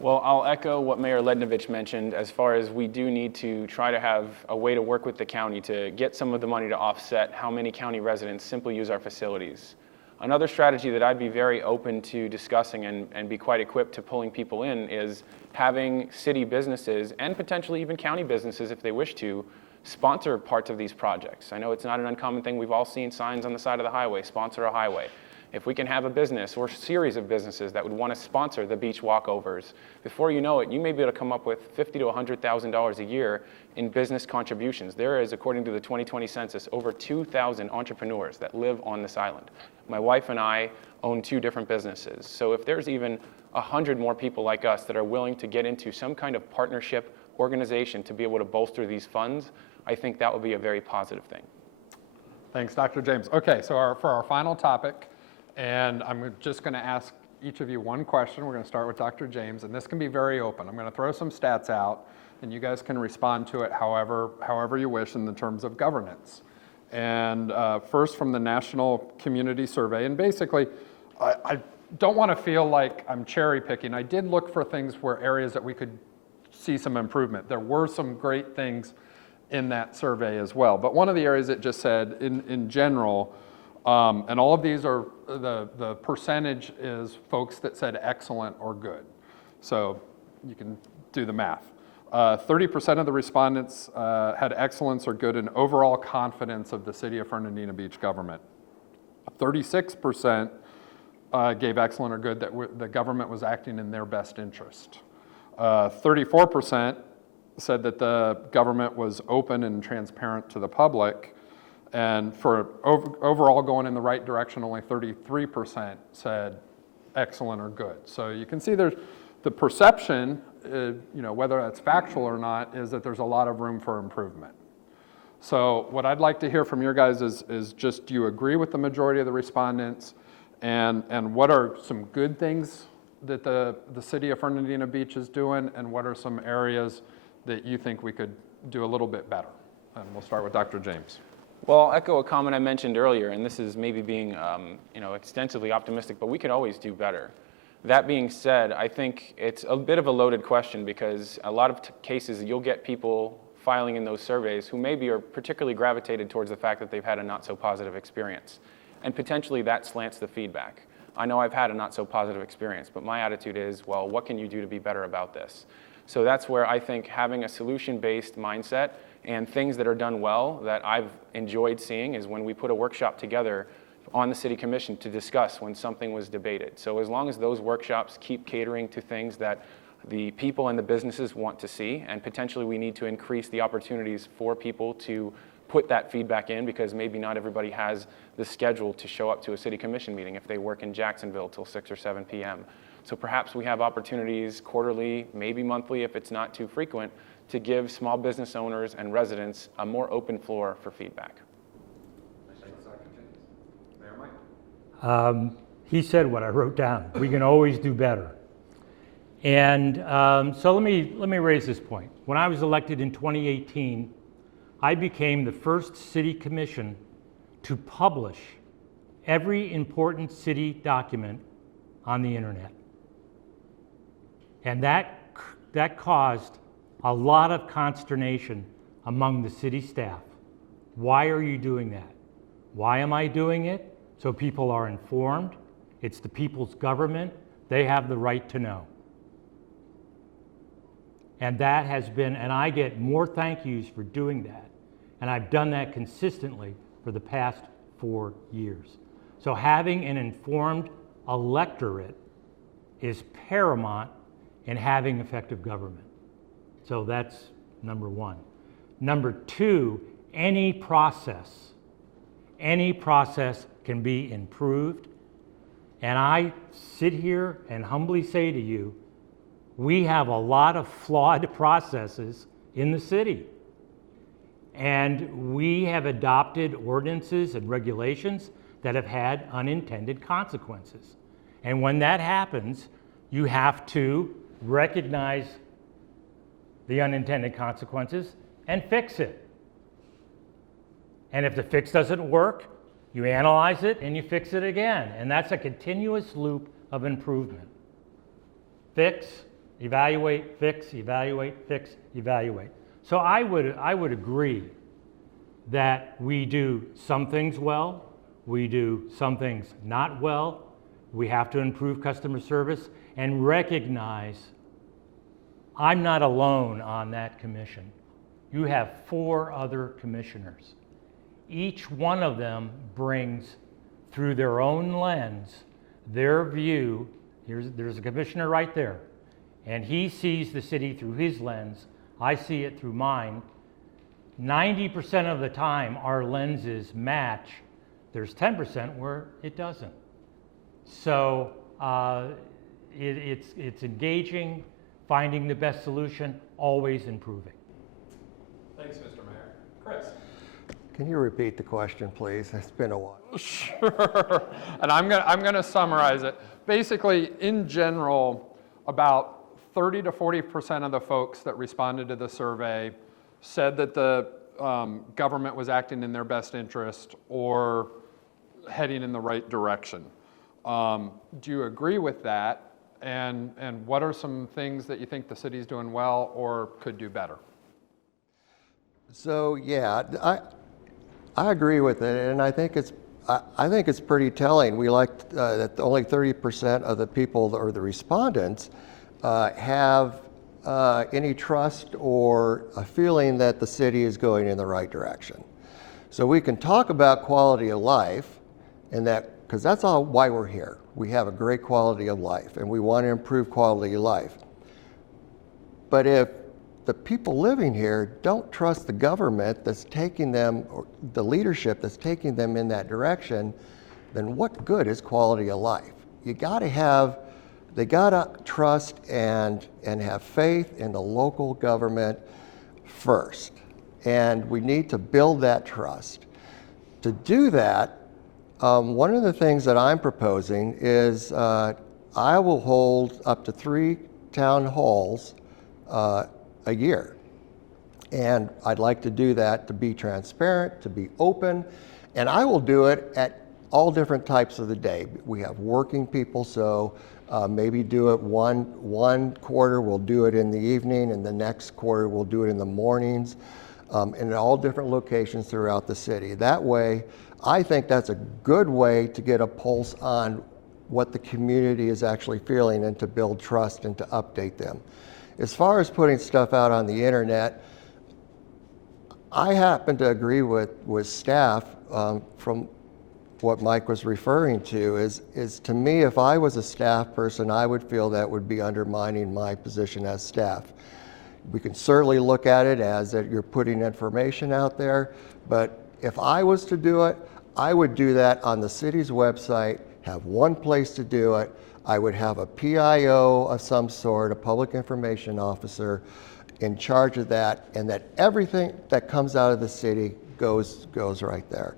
Well, I'll echo what Mayor Lednovich mentioned as far as we do need to try to have a way to work with the county to get some of the money to offset how many county residents simply use our facilities. Another strategy that I'd be very open to discussing and be quite equipped to pulling people in is having city businesses and potentially even county businesses, if they wish to, sponsor parts of these projects. I know it's not an uncommon thing. We've all seen signs on the side of the highway, sponsor a highway. If we can have a business or series of businesses that would want to sponsor the beach walkovers, before you know it, you may be able to come up with $50,000 to $100,000 a year in business contributions. There is, according to the 2020 census, over 2,000 entrepreneurs that live on this island. My wife and I own 2 different businesses. So if there's even 100 more people like us that are willing to get into some kind of partnership organization to be able to bolster these funds, I think that would be a very positive thing. Thanks, Dr. James. Okay, so for our final topic, and I'm just going to ask each of you one question. We're going to start with Dr. James, and this can be very open. I'm going to throw some stats out, and you guys can respond to it however you wish in the terms of governance. And first from the National Community Survey, and basically, I don't want to feel like I'm cherry picking. I did look for things where areas that we could see some improvement. There were some great things in that survey as well. But one of the areas it just said, in general, and all of these are, the percentage is folks that said excellent or good. So you can do the math. 30% of the respondents had excellence or good in overall confidence of the city of Fernandina Beach government. 36% gave excellent or good that the government was acting in their best interest. 34% said that the government was open and transparent to the public. And for overall going in the right direction, only 33% said excellent or good. So you can see there's the perception, whether that's factual or not, is that there's a lot of room for improvement. So what I'd like to hear from your guys is just, do you agree with the majority of the respondents? And what are some good things that the city of Fernandina Beach is doing, and what are some areas that you think we could do a little bit better? And we'll start with Dr. James. Well, I'll echo a comment I mentioned earlier, and this is maybe being extensively optimistic, but we could always do better. That being said, I think it's a bit of a loaded question, because a lot of cases you'll get people filing in those surveys who maybe are particularly gravitated towards the fact that they've had a not so positive experience. And potentially that slants the feedback. I know I've had a not so positive experience, but my attitude is, well, what can you do to be better about this? So that's where I think having a solution-based mindset and things that are done well that I've enjoyed seeing is when we put a workshop together on the city commission to discuss when something was debated. So as long as those workshops keep catering to things that the people and the businesses want to see, and potentially we need to increase the opportunities for people to put that feedback in, because maybe not everybody has the schedule to show up to a city commission meeting if they work in Jacksonville till 6 or 7 p.m. So perhaps we have opportunities quarterly, maybe monthly if it's not too frequent, to give small business owners and residents a more open floor for feedback. He said what I wrote down. We can always do better. And so let me raise this point. When I was elected in 2018, I became the first city commission to publish every important city document on the internet. And that caused a lot of consternation among the city staff. Why are you doing that? Why am I doing it? So people are informed. It's the people's government. They have the right to know. And that has been, and I get more thank yous for doing that. And I've done that consistently for the past 4 years. So having an informed electorate is paramount in having effective government. So that's number one. Number two, any process can be improved. And I sit here and humbly say to you, we have a lot of flawed processes in the city. And we have adopted ordinances and regulations that have had unintended consequences. And when that happens, you have to recognize the unintended consequences and fix it. And if the fix doesn't work, you analyze it and you fix it again. And that's a continuous loop of improvement. Fix, evaluate, fix, evaluate, fix, evaluate. So I would agree that we do some things well, we do some things not well. We have to improve customer service and recognize I'm not alone on that commission. You have 4 other commissioners. Each one of them brings, through their own lens, their view. There's a commissioner right there, and he sees the city through his lens. I see it through mine. 90% of the time, our lenses match. There's 10% where it doesn't. So it's engaging, finding the best solution, always improving. Thanks, Mr. Mayor. Chris. Can you repeat the question, please? It's been a while. Sure. And I'm gonna summarize it. Basically, in general, about 30 to 40% of the folks that responded to the survey said that the government was acting in their best interest or heading in the right direction. Do you agree with that? And what are some things that you think the city's doing well or could do better? So yeah, I agree with it, and I think it's pretty telling. We like that only 30% of the people or the respondents have any trust or a feeling that the city is going in the right direction. So we can talk about quality of life, and that, because that's all why we're here. We have a great quality of life, and we want to improve quality of life. But if the people living here don't trust the government that's taking them, or the leadership that's taking them in that direction, then what good is quality of life? They gotta trust and have faith in the local government first. And we need to build that trust. To do that, one of the things that I'm proposing is I will hold up to 3 town halls a year. And I'd like to do that to be transparent, to be open, and I will do it at all different types of the day. We have working people, so maybe do it one quarter, we'll do it in the evening, and the next quarter we'll do it in the mornings, and in all different locations throughout the city. That way, I think that's a good way to get a pulse on what the community is actually feeling and to build trust and to update them. As far as putting stuff out on the internet, I happen to agree with staff from what Mike was referring to is to me, if I was a staff person, I would feel that would be undermining my position as staff. We can certainly look at it as that you're putting information out there, but if I was to do it, I would do that on the city's website, have one place to do it. I would have a PIO of some sort, a public information officer, in charge of that, and that everything that comes out of the city goes right there.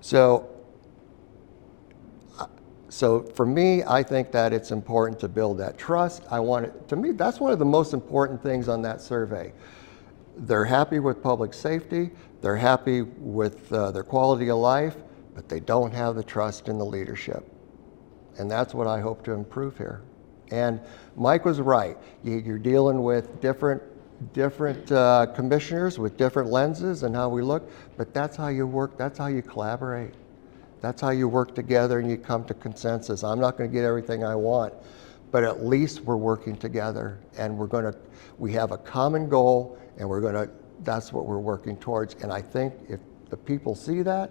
So for me, I think that it's important to build that trust. To me, that's one of the most important things on that survey. They're happy with public safety, they're happy with their quality of life, but they don't have the trust in the leadership. And that's what I hope to improve here. And Mike was right. You're dealing with different commissioners with different lenses and how we look, but that's how you work, that's how you collaborate. That's how you work together and you come to consensus. I'm not going to get everything I want, but at least we're working together and we have a common goal and that's what we're working towards. And I think if the people see that,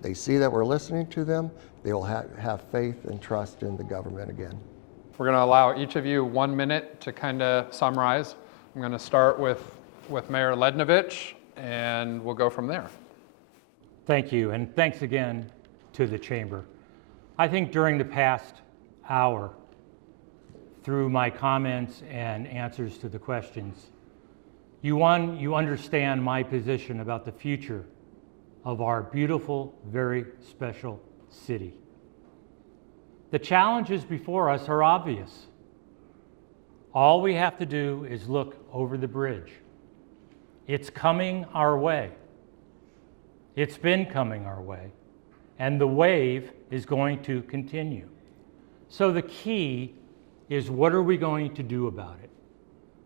they see that we're listening to them, they will have faith and trust in the government again. We're going to allow each of you 1 minute to kind of summarize. I'm going to start with Mayor Lednovich, and we'll go from there. Thank you, and thanks again to the Chamber. I think during the past hour, through my comments and answers to the questions, you understand my position about the future of our beautiful, very special city. The challenges before us are obvious. All we have to do is look over the bridge. It's coming our way. It's been coming our way, and the wave is going to continue. So the key is, what are we going to do about it?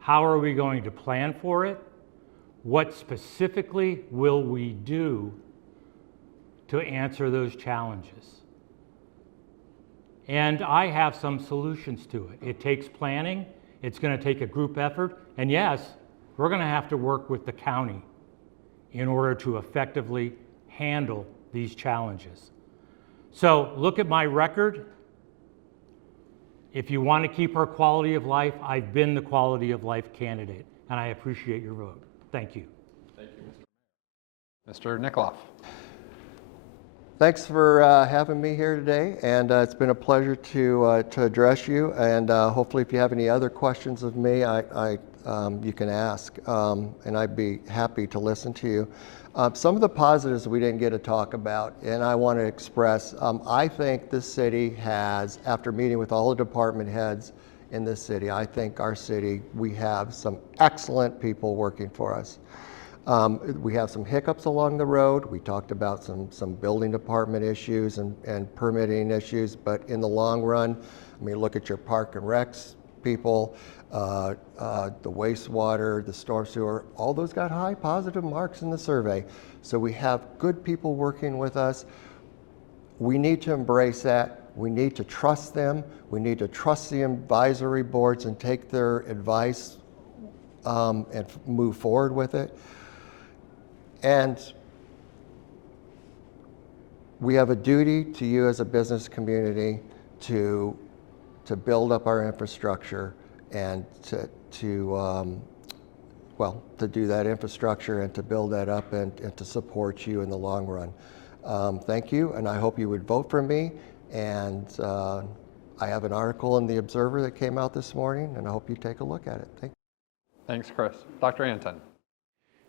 How are we going to plan for it? What specifically will we do to answer those challenges? And I have some solutions to it. It takes planning, it's going to take a group effort, and yes, we're going to have to work with the county in order to effectively handle these challenges. So look at my record. If you want to keep our quality of life, I've been the quality of life candidate, and I appreciate your vote. Thank you. Thank you, Mr. Nikoloff. Thanks for having me here today, and it's been a pleasure to address you. And hopefully, if you have any other questions of me, you can ask, and I'd be happy to listen to you. Some of the positives we didn't get to talk about, and I want to express, I think this city has, after meeting with all the department heads in this city, I think our city, we have some excellent people working for us. We have some hiccups along the road. We talked about some building department issues and permitting issues, but in the long run, I mean, look at your park and recs people, the wastewater, the storm sewer, all those got high positive marks in the survey. So we have good people working with us. We need to embrace that. We need to trust them. We need to trust the advisory boards and take their advice and move forward with it. And we have a duty to you as a business community to build up our infrastructure and to to do that infrastructure and to build that up and to support you in the long run. Thank you, and I hope you would vote for me. And I have an article in the Observer that came out this morning, and I hope you take a look at it. Thank you. Thanks, Chris. Dr. Antun.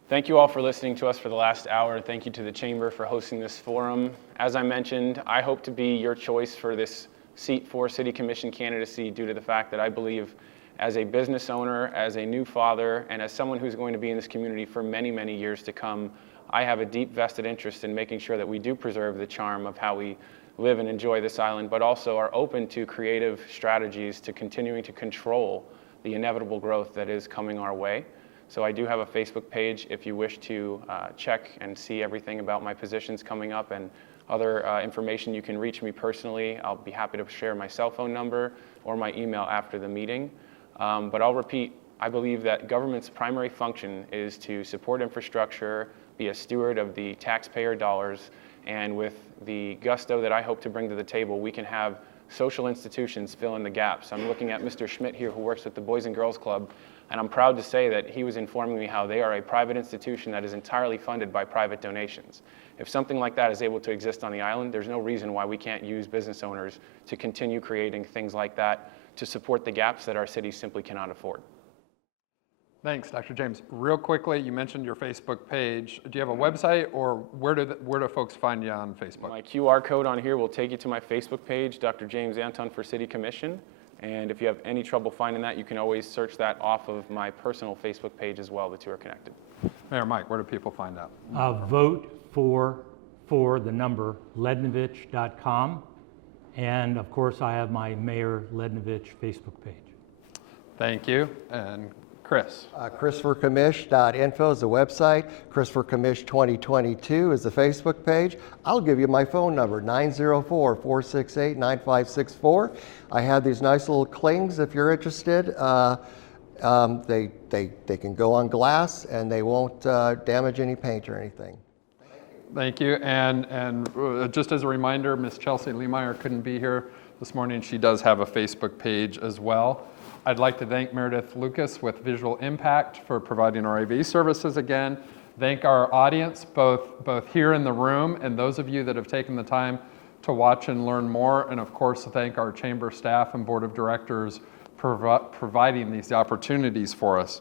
Thank you all for listening to us for the last hour. Thank you to the Chamber for hosting this forum. As I mentioned, I hope to be your choice for this seat for City Commission candidacy due to the fact that I believe as a business owner, as a new father, and as someone who's going to be in this community for many, many years to come, I have a deep vested interest in making sure that we do preserve the charm of how we live and enjoy this island, but also are open to creative strategies to continuing to control the inevitable growth that is coming our way. So I do have a Facebook page if you wish to check and see everything about my positions coming up and other information. You can reach me personally. I'll be happy to share my cell phone number or my email after the meeting. But I'll repeat, I believe that government's primary function is to support infrastructure, be a steward of the taxpayer dollars, and with the gusto that I hope to bring to the table, we can have social institutions fill in the gaps. I'm looking at Mr. Schmidt here who works at the Boys and Girls Club, and I'm proud to say that he was informing me how they are a private institution that is entirely funded by private donations. If something like that is able to exist on the island, there's no reason why we can't use business owners to continue creating things like that to support the gaps that our city simply cannot afford. Thanks, Dr. James. Real quickly, you mentioned your Facebook page. Do you have a website, or where do folks find you on Facebook? My QR code on here will take you to my Facebook page, Dr. James Antun for City Commission. And if you have any trouble finding that, you can always search that off of my personal Facebook page as well. The two are connected. Mayor Mike, where do people find that? Vote for the number Lednovich.com. And of course, I have my Mayor Lednovich Facebook page. Thank you. And Chris. ChristopherCommish.info is the website. Christopher Commish 2022 is the Facebook page. I'll give you my phone number, 904-468-9564. I have these nice little clings if you're interested. They can go on glass and they won't damage any paint or anything. Thank you. And just as a reminder, Miss Chelsey Lemire couldn't be here this morning. She does have a Facebook page as well. I'd like to thank Meredith Lucas with Visual Impact for providing our AV services again. Thank our audience, both here in the room and those of you that have taken the time to watch and learn more. And of course, thank our chamber staff and board of directors providing these opportunities for us.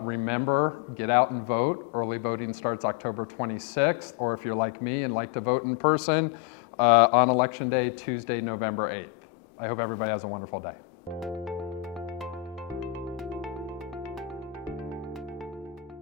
Remember, get out and vote. Early voting starts October 26th, or if you're like me and like to vote in person, on Election Day, Tuesday, November 8th. I hope everybody has a wonderful day.